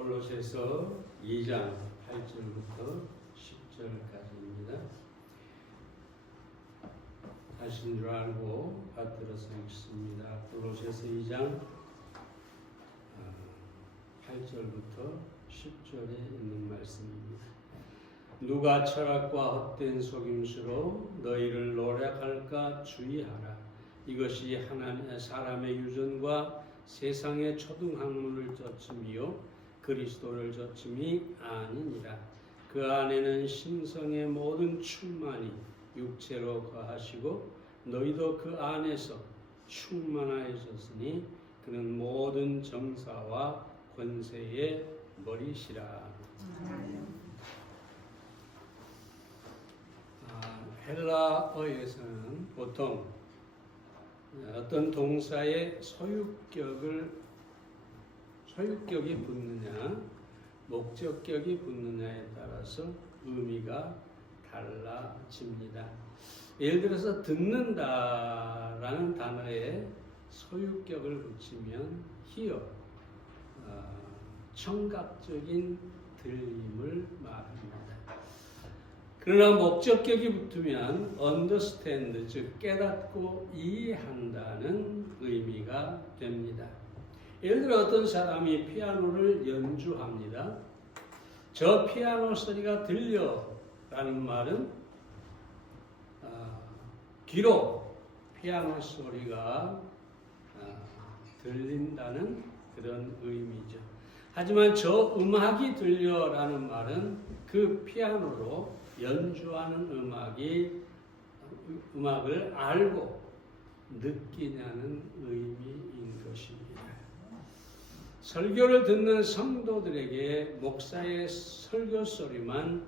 골로새서 2장 8절부터 10절까지입니다. 하신 줄 알고 받들어서 읽습니다. 골로새서 2장 8절부터 10절에 있는 말씀입니다. 누가 철학과 헛된 속임수로 너희를 노략할까 주의하라. 이것이 사람의 유전과 세상의 초등학문을 쫓음이요 그리스도를 쫓음이 아니니라. 그 안에는 신성의 모든 충만이 육체로 거하시고 너희도 그 안에서 충만하여졌으니 그는 모든 정사와 권세의 머리시라. 헬라어에서는 보통 어떤 동사의 소유격이 붙느냐, 목적격이 붙느냐에 따라서 의미가 달라집니다. 예를 들어서 듣는다라는 단어에 소유격을 붙이면 히어, 청각적인 들림을 말합니다. 그러나 목적격이 붙으면 understand, 즉 깨닫고 이해한다는 의미가 됩니다. 예를 들어 어떤 사람이 피아노를 연주합니다. 저 피아노 소리가 들려라는 말은 귀로 피아노 소리가 들린다는 그런 의미죠. 하지만 저 음악이 들려라는 말은 그 피아노로 연주하는 음악을 알고 느끼냐는 의미인 것입니다. 설교를 듣는 성도들에게 목사의 설교 소리만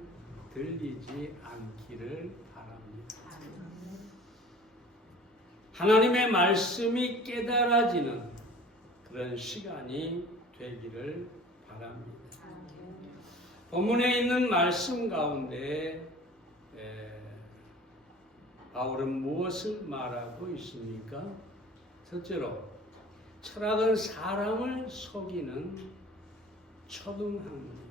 들리지 않기를 바랍니다. 하나님의 말씀이 깨달아지는 그런 시간이 되기를 바랍니다. 본문에 있는 말씀 가운데 바울은 무엇을 말하고 있습니까? 첫째로 철학은 사람을 속이는 초등학문입니다.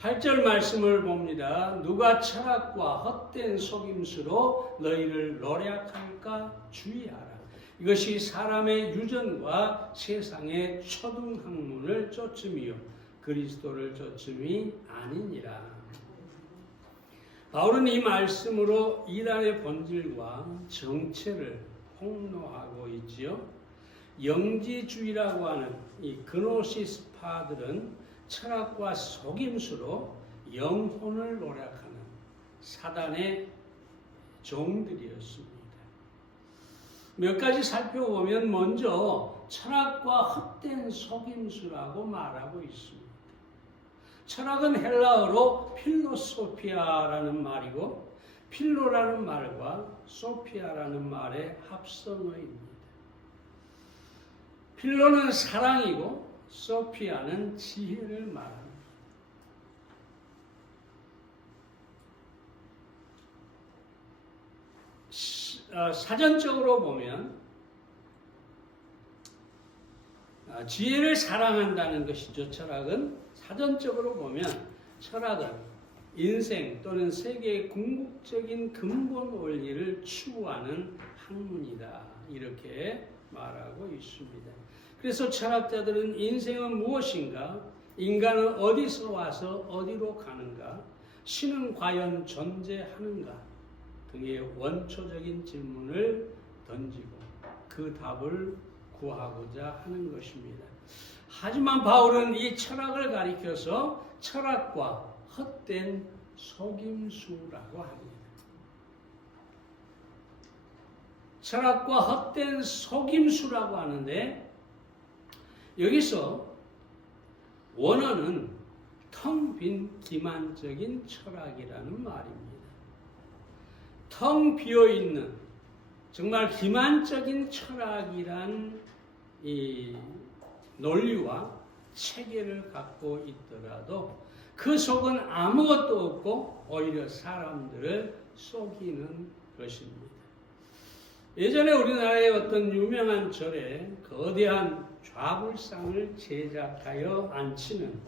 8절 말씀을 봅니다. 누가 철학과 헛된 속임수로 너희를 노략할까 주의하라. 이것이 사람의 유전과 세상의 초등학문을 쫓음이요 그리스도를 쫓음이 아니니라. 바울은 이 말씀으로 이단의 본질과 정체를 폭로하고 있지요. 영지주의라고 하는 이 그노시스파들은 철학과 속임수로 영혼을 노략하는 사단의 종들이었습니다. 몇 가지 살펴보면 먼저 철학과 헛된 속임수라고 말하고 있습니다. 철학은 헬라어로 필로소피아라는 말이고 필로라는 말과 소피아라는 말의 합성어입니다. 필로는 사랑이고 소피아는 지혜를 말합니다. 사전적으로 보면 지혜를 사랑한다는 것이죠. 철학은 사전적으로 보면 철학은 인생 또는 세계의 궁극적인 근본 원리를 추구하는 학문이다. 이렇게 말하고 있습니다. 그래서 철학자들은 인생은 무엇인가? 인간은 어디서 와서 어디로 가는가? 신은 과연 존재하는가? 등의 원초적인 질문을 던지고 그 답을 구하고자 하는 것입니다. 하지만 바울은 이 철학을 가리켜서 철학과 헛된 속임수라고 합니다. 철학과 헛된 속임수라고 하는데 여기서 원어는 텅 빈 기만적인 철학이라는 말입니다. 텅 비어있는 정말 기만적인 철학이란 이 논리와 체계를 갖고 있더라도 그 속은 아무것도 없고 오히려 사람들을 속이는 것입니다. 예전에 우리나라의 어떤 유명한 절에 거대한 좌불상을 제작하여 앉히는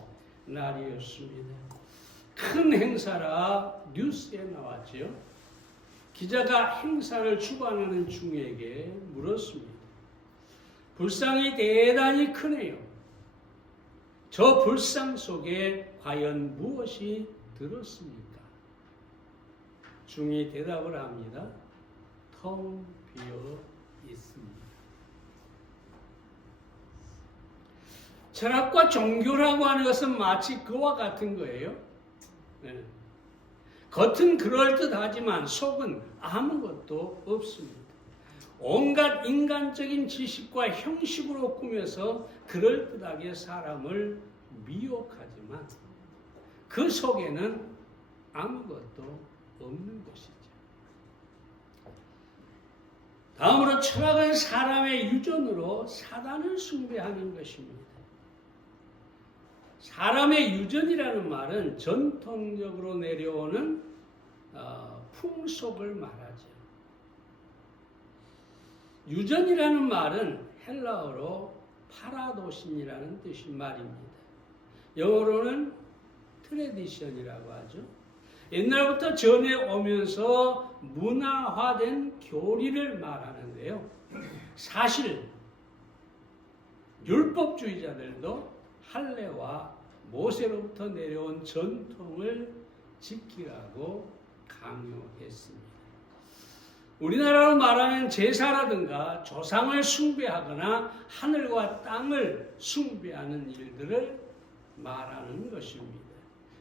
날이었습니다. 큰 행사라 뉴스에 나왔지요. 기자가 행사를 주관하는 중에게 물었습니다. 불상이 대단히 크네요. 저 불상 속에 과연 무엇이 들었습니까? 중이 대답을 합니다. 텅 비어 있습니다. 철학과 종교라고 하는 것은 마치 그와 같은 거예요. 네. 겉은 그럴듯하지만 속은 아무것도 없습니다. 온갖 인간적인 지식과 형식으로 꾸며서 그럴듯하게 사람을 미혹하지만 그 속에는 아무것도 없는 것이죠. 다음으로 철학은 사람의 유전으로 사단을 숭배하는 것입니다. 사람의 유전이라는 말은 전통적으로 내려오는 풍속을 말하죠. 유전이라는 말은 헬라어로 파라도신이라는 뜻이 말입니다. 영어로는 트레디션이라고 하죠. 옛날부터 전해오면서 문화화된 교리를 말하는데요. 사실 율법주의자들도 할례와 모세로부터 내려온 전통을 지키라고 강요했습니다. 우리나라로 말하면 제사라든가 조상을 숭배하거나 하늘과 땅을 숭배하는 일들을 말하는 것입니다.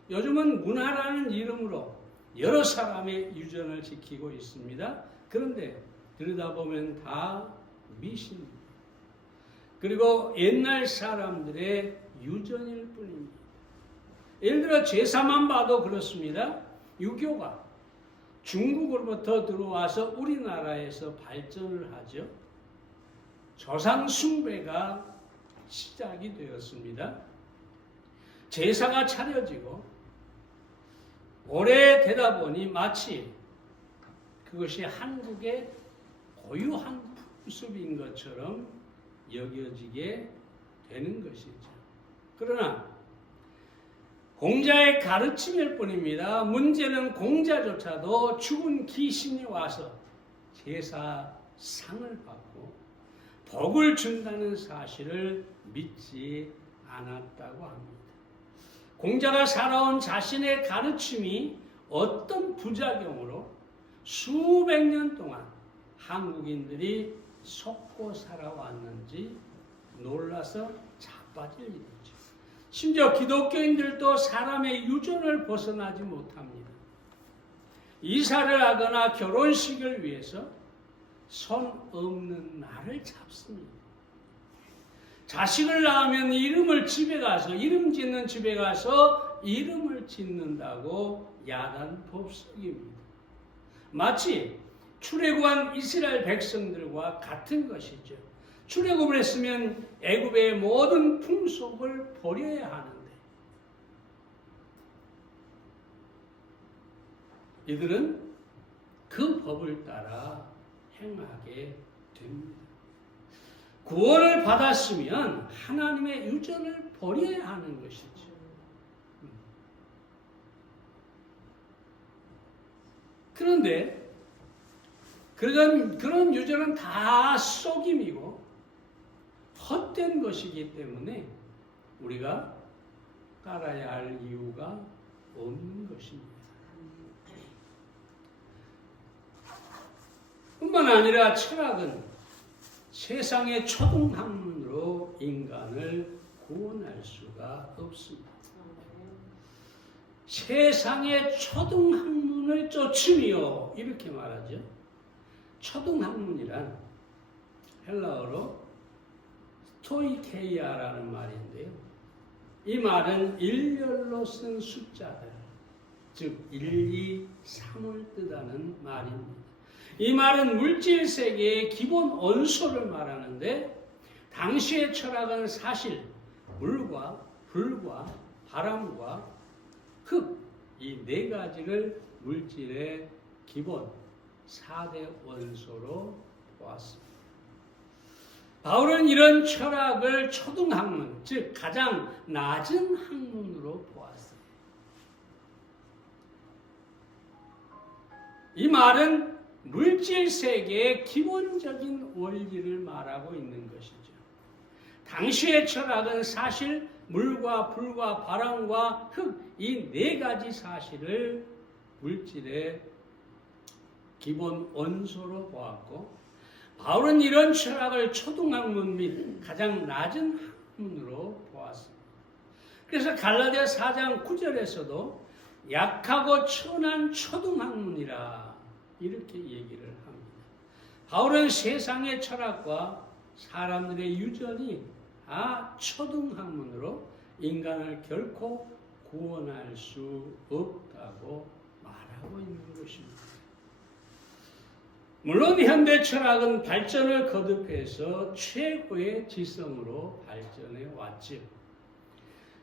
요즘은 문화라는 이름으로 여러 사람의 유전을 지키고 있습니다. 그런데 들여다보면 다 미신입니다. 그리고 옛날 사람들의 유전일 뿐입니다. 예를 들어 제사만 봐도 그렇습니다. 유교가 중국으로부터 들어와서 우리나라에서 발전을 하죠. 조상 숭배가 시작이 되었습니다. 제사가 차려지고 오래되다 보니 마치 그것이 한국의 고유한 풍습인 것처럼 여겨지게 되는 것이죠. 그러나 공자의 가르침일 뿐입니다. 문제는 공자조차도 죽은 귀신이 와서 제사상을 받고 복을 준다는 사실을 믿지 않았다고 합니다. 공자가 살아온 자신의 가르침이 어떤 부작용으로 수백 년 동안 한국인들이 속고 살아왔는지 놀라서 자빠질 일이죠. 심지어 기독교인들도 사람의 유전을 벗어나지 못합니다. 이사를 하거나 결혼식을 위해서 손 없는 날을 잡습니다. 자식을 낳으면 이름을 집에 가서 이름 짓는 집에 가서 이름을 짓는다고 야단 법석입니다. 마치 출애굽한 이스라엘 백성들과 같은 것이죠. 출애굽을 했으면 애굽의 모든 풍속을 버려야 하는데 이들은 그 법을 따라 행하게 됩니다. 구원을 받았으면 하나님의 유전을 버려야 하는 것이죠. 그런데 그런 유전은 다 속임이고 헛된 것이기 때문에 우리가 따라야 할 이유가 없는 것입니다. 뿐만 아니라 철학은 세상의 초등학문으로 인간을 구원할 수가 없습니다. 세상의 초등학문을 쫓으며 이렇게 말하죠. 초등학문이란 헬라어로 스토이케이아라는 말인데요. 이 말은 일렬로 쓴 숫자들, 즉 1, 2, 3을 뜻하는 말입니다. 이 말은 물질 세계의 기본 원소를 말하는데 당시의 철학은 사실 물과 불과 바람과 흙, 이 네 가지를 물질의 기본 4대 원소로 보았습니다. 바울은 이런 철학을 초등학문, 즉 가장 낮은 학문으로 보았어요. 이 말은 물질 세계의 기본적인 원리를 말하고 있는 것이죠. 당시의 철학은 사실 물과 불과 바람과 흙, 이 네 가지 사실을 물질의 기본 원소로 보았고, 바울은 이런 철학을 초등학문 및 가장 낮은 학문으로 보았습니다. 그래서 갈라디아 4장 9절에서도 약하고 천한 초등학문이라 이렇게 얘기를 합니다. 바울은 세상의 철학과 사람들의 유전이 다 초등학문으로 인간을 결코 구원할 수 없다고 말하고 있는 것입니다. 물론 현대 철학은 발전을 거듭해서 최고의 지성으로 발전해 왔죠.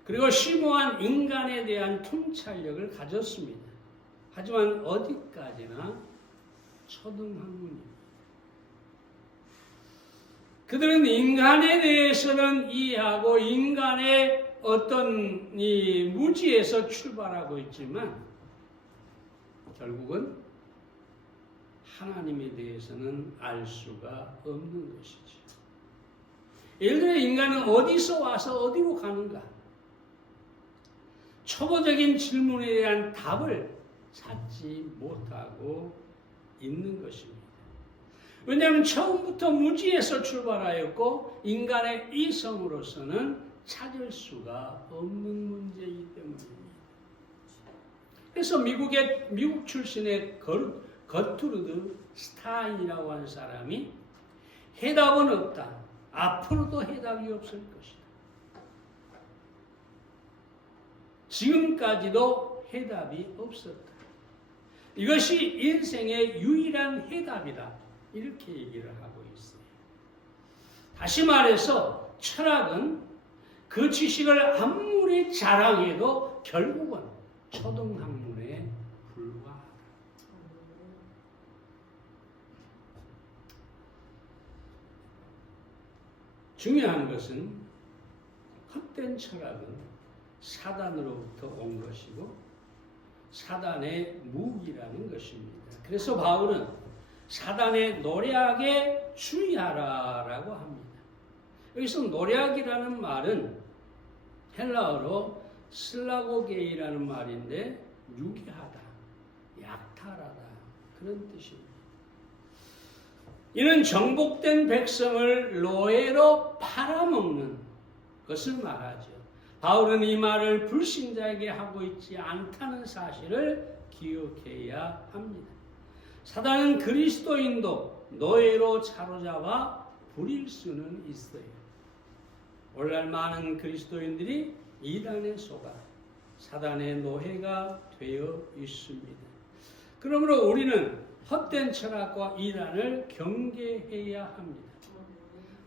그리고 심오한 인간에 대한 통찰력을 가졌습니다. 하지만 어디까지나 초등학문입니다. 그들은 인간에 대해서는 이해하고 인간의 어떤 이 무지에서 출발하고 있지만 결국은 하나님에 대해서는 알 수가 없는 것이죠. 예를 들어 인간은 어디서 와서 어디로 가는가? 초보적인 질문에 대한 답을 찾지 못하고 있는 것입니다. 왜냐하면 처음부터 무지에서 출발하였고 인간의 이성으로서는 찾을 수가 없는 문제이기 때문입니다. 그래서 미국 출신의 거트루드 스타인이라고 하는 사람이 해답은 없다. 앞으로도 해답이 없을 것이다. 지금까지도 해답이 없었다. 이것이 인생의 유일한 해답이다. 이렇게 얘기를 하고 있어요. 다시 말해서 철학은 그 지식을 아무리 자랑해도 결국은 초등학문에 불과하다. 중요한 것은 헛된 철학은 사단으로부터 온 것이고 사단의 무기라는 것입니다. 그래서 바울은 사단의 노략에 주의하라라고 합니다. 여기서 노략이라는 말은 헬라어로 슬라고게이라는 말인데 유기하다, 약탈하다 그런 뜻입니다. 이는 정복된 백성을 노예로 팔아먹는 것을 말하죠. 바울은 이 말을 불신자에게 하고 있지 않다는 사실을 기억해야 합니다. 사단은 그리스도인도 노예로 사로잡아 부릴 수는 있어요. 오늘날 많은 그리스도인들이 이단에 속아 사단의 노예가 되어 있습니다. 그러므로 우리는 헛된 철학과 이단을 경계해야 합니다.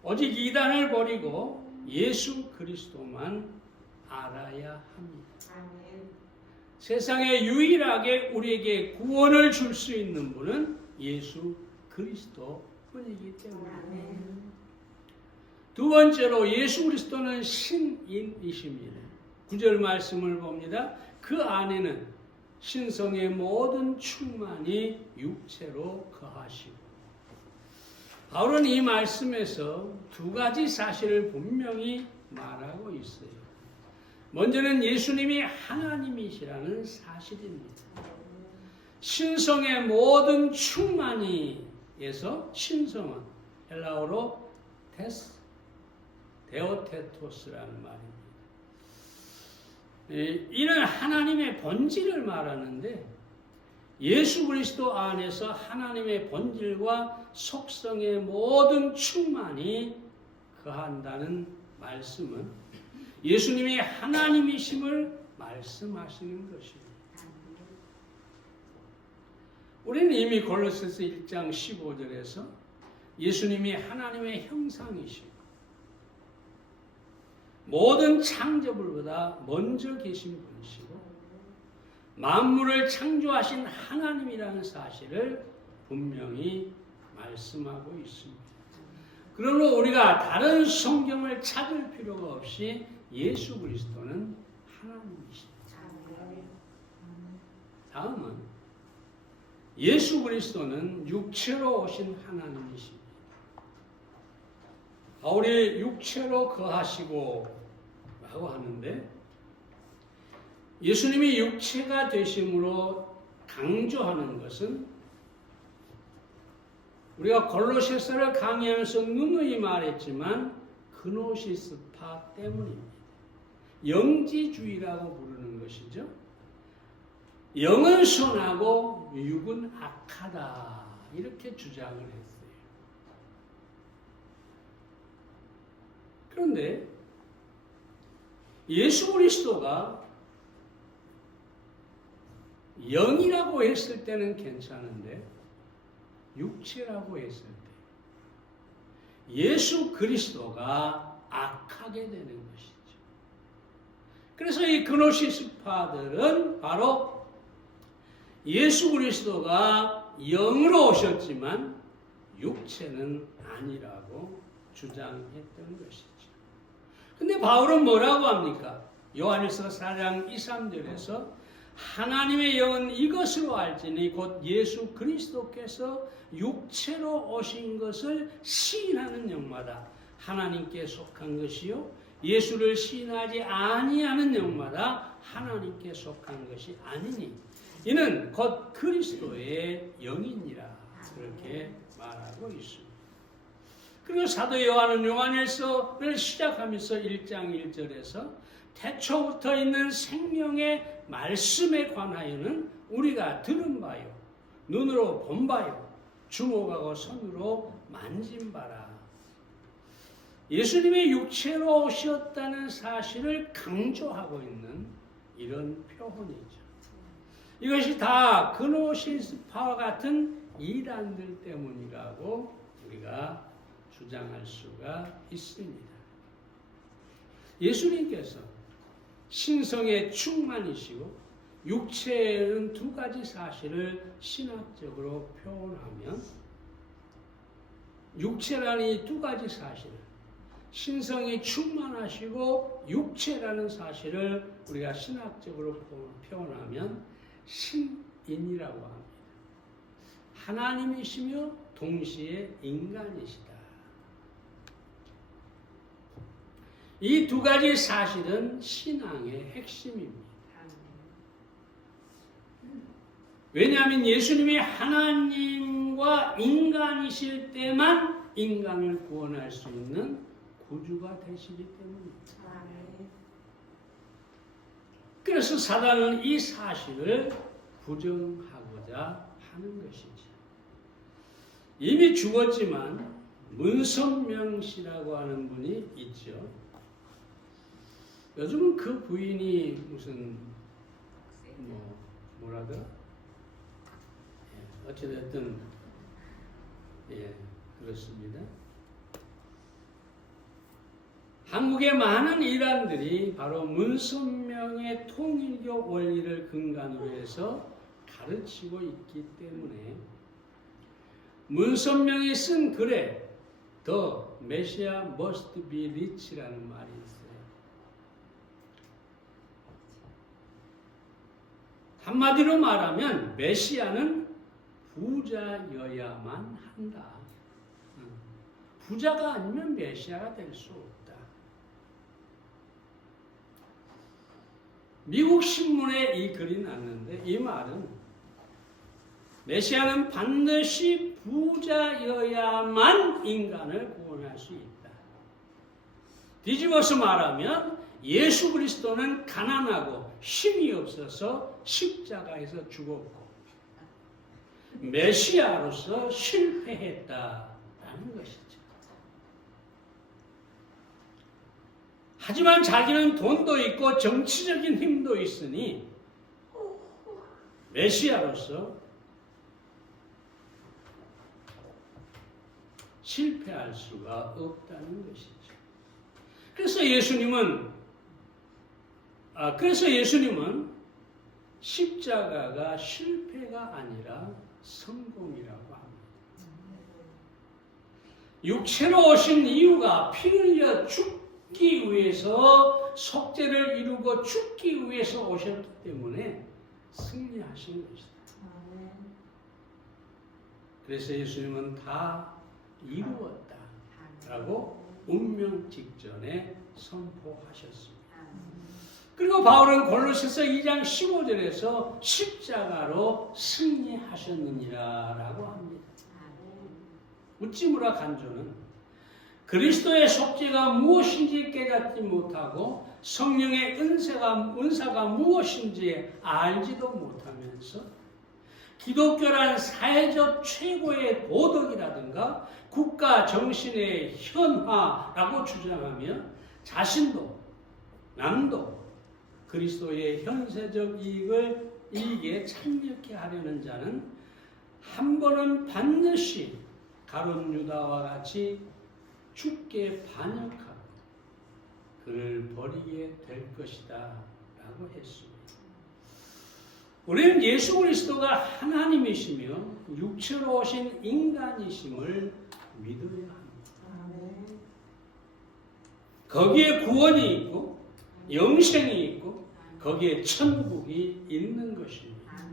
오직 이단을 버리고 예수 그리스도만 알아야 합니다. 세상에 유일하게 우리에게 구원을 줄 수 있는 분은 예수 그리스도뿐이기 때문입니다. 두 번째로 예수 그리스도는 신인이십니다. 9절 말씀을 봅니다. 그 안에는 신성의 모든 충만이 육체로 거하시고. 바울은 이 말씀에서 두 가지 사실을 분명히 말하고 있어요. 먼저는 예수님이 하나님이시라는 사실입니다. 신성의 모든 충만이에서 신성은 헬라어로 데오테토스라는 말입니다. 이는 하나님의 본질을 말하는데 예수 그리스도 안에서 하나님의 본질과 속성의 모든 충만이 거한다는 말씀은 예수님이 하나님이심을 말씀하시는 것입니다. 우리는 이미 골로새서 1장 15절에서 예수님이 하나님의 형상이시고 모든 창조물보다 먼저 계신 분이시고 만물을 창조하신 하나님이라는 사실을 분명히 말씀하고 있습니다. 그러므로 우리가 다른 성경을 찾을 필요가 없이 예수 그리스도는 하나님이십니다. 다음은 예수 그리스도는 육체로 오신 하나님이십니다. 바울이 육체로 거하시고 라고 하는데 예수님이 육체가 되심으로 강조하는 것은 우리가 골로새서를 강의하면서 누누이 말했지만 그노시스파 때문입니다. 영지주의라고 부르는 것이죠. 영은 선하고 육은 악하다 이렇게 주장을 했어요. 그런데 예수 그리스도가 영이라고 했을 때는 괜찮은데 육체라고 했을 때 예수 그리스도가 악하게 되는 것이죠. 그래서 이 그노시스파들은 바로 예수 그리스도가 영으로 오셨지만 육체는 아니라고 주장했던 것이죠. 근데 바울은 뭐라고 합니까? 요한일서 4장 2, 3절에서 하나님의 영은 이것으로 알지니 곧 예수 그리스도께서 육체로 오신 것을 시인하는 영마다 하나님께 속한 것이요 예수를 시인하지 아니하는 영마다 하나님께 속한 것이 아니니 이는 곧 그리스도의 영이니라 그렇게 말하고 있습니다. 그리고 사도 요한은 요한일서를 시작하면서 1장 1절에서 태초부터 있는 생명의 말씀에 관하여는 우리가 들은 바요 눈으로 본 바요 주목하고 손으로 만진 바라. 예수님이 육체로 오셨다는 사실을 강조하고 있는 이런 표현이죠. 이것이 다 그노시스파와 같은 이단들 때문이라고 우리가 주장할 수가 있습니다. 예수님께서 신성의 충만이시고 육체는 두 가지 사실을 신학적으로 표현하면 육체라는 이 두 가지 사실을 신성이 충만하시고 육체라는 사실을 우리가 신학적으로 표현하면 신인이라고 합니다. 하나님이시며 동시에 인간이시다. 이 두 가지 사실은 신앙의 핵심입니다. 왜냐하면 예수님이 하나님과 인간이실 때만 인간을 구원할 수 있는 구주가 되시기 때문입니다. 그래서 사단은 이 사실을 부정하고자 하는 것이죠. 이미 죽었지만 문선명 씨라고 하는 분이 있죠. 요즘은 그 부인이 무슨 뭐라더라? 어찌됐든 그렇습니다. 한국의 많은 이단들이 바로 문선명의 통일교 원리를 근간으로 해서 가르치고 있기 때문에 문선명이 쓴 글에 The Messiah must be rich라는 말이 있어요. 한마디로 말하면 메시아는 부자여야만 한다. 부자가 아니면 메시아가 될 수 없다. 미국 신문에 이 글이 났는데 이 말은 메시아는 반드시 부자여야만 인간을 구원할 수 있다. 뒤집어서 말하면 예수 그리스도는 가난하고 힘이 없어서 십자가에서 죽었고 메시아로서 실패했다라는 것이죠. 하지만 자기는 돈도 있고 정치적인 힘도 있으니 메시아로서 실패할 수가 없다는 것이죠. 그래서 예수님은 십자가가 실패가 아니라 성공이라고 합니다. 육체로 오신 이유가 피를 흘려 죽기 위해서 속죄를 이루고 죽기 위해서 오셨기 때문에 승리하신 것이다. 그래서 예수님은 다 이루었다 라고 운명 직전에 선포하셨습니다. 그리고 바울은 골로새서 2장 15절에서 십자가로 승리하셨느니라 라고 합니다. 우찌무라 간조는 그리스도의 속죄가 무엇인지 깨닫지 못하고 성령의 은사가 무엇인지 알지도 못하면서 기독교란 사회적 최고의 도덕이라든가 국가 정신의 현화라고 주장하며 자신도 남도 그리스도의 현세적 이익에 참여케 하려는 자는 한 번은 반드시 가룟 유다와 같이 죽게 반역하고 그를 버리게 될 것이다 라고 했습니다. 우리는 예수 그리스도가 하나님이시며 육체로 오신 인간이심을 믿어야 합니다. 거기에 구원이 있고 영생이 있고 거기에 천국이 있는 것입니다.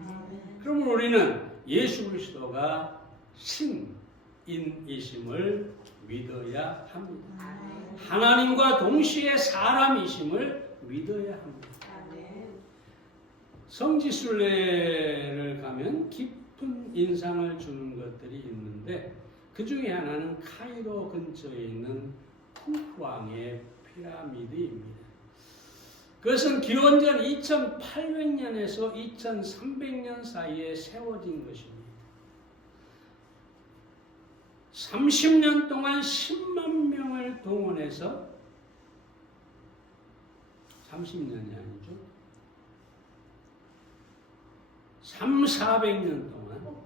그러면 우리는 예수 그리스도가 신인이심을 믿어야 합니다. 하나님과 동시에 사람이심을 믿어야 합니다. 성지순례를 가면 깊은 인상을 주는 것들이 있는데 그 중에 하나는 카이로 근처에 있는 쿠프왕의 피라미드입니다. 그것은 기원전 2800년에서 2300년 사이에 세워진 것입니다. 30년 동안 10만 명을 동원해서 30년이 아니죠. 400년 동안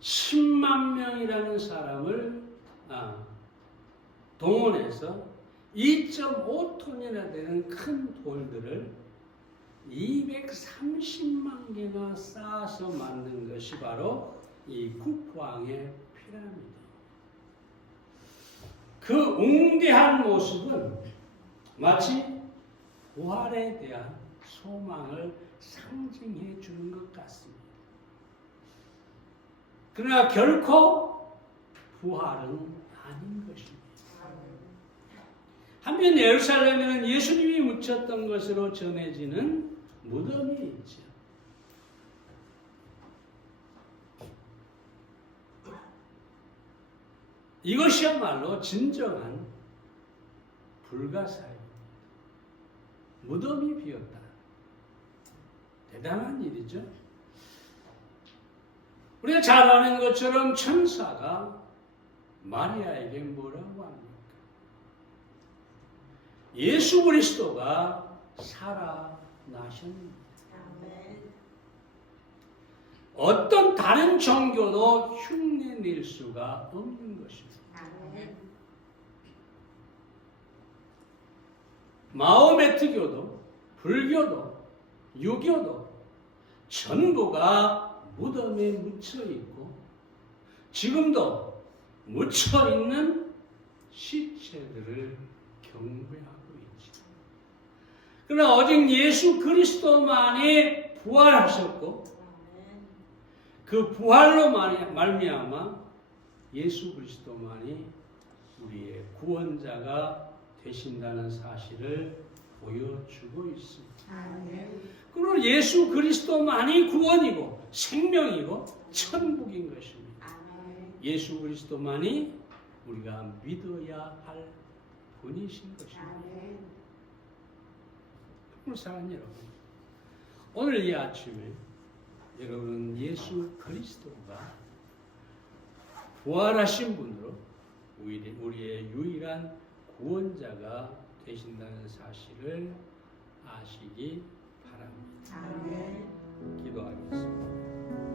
10만 명이라는 사람을 동원해서 2.5톤이나 되는 큰 돌들을 230만 개나 쌓아서 만든 것이 바로 이 쿠프왕의 피라미드. 그 웅대한 모습은 마치 부활에 대한 소망을 상징해 주는 것 같습니다. 그러나 결코 부활은 아닌 것입니다. 한편 예루살렘에는 예수님이 묻혔던 것으로 전해지는 무덤이 있죠. 이것이야말로 진정한 불가사의입니다. 무덤이 비었다. 대단한 일이죠. 우리가 잘 아는 것처럼 천사가 마리아에게 뭐라고 합니까? 예수 그리스도가 살아나셨습니다. 어떤 다른 종교도 흉내낼 수가 없는 것입니다. 마호메트교도, 불교도, 유교도 전부가 무덤에 묻혀 있고 지금도 묻혀 있는 시체들을 경배하고 있지. 그러나 오직 예수 그리스도만이 부활하셨고 그 부활로 말미암아 예수 그리스도만이 우리의 구원자가 되신다는 사실을 보여주고 있습니다. 그리고 예수 그리스도만이 구원이고 생명이고 천국인 것입니다. 예수 그리스도만이 우리가 믿어야 할 분이신 것입니다. 사랑하는 여러분, 오늘 이 아침에 여러분은 예수 그리스도가 부활하신 분으로 우리의 유일한 구원자가 되신다는 사실을 아시기 바랍니다. 기도하겠습니다.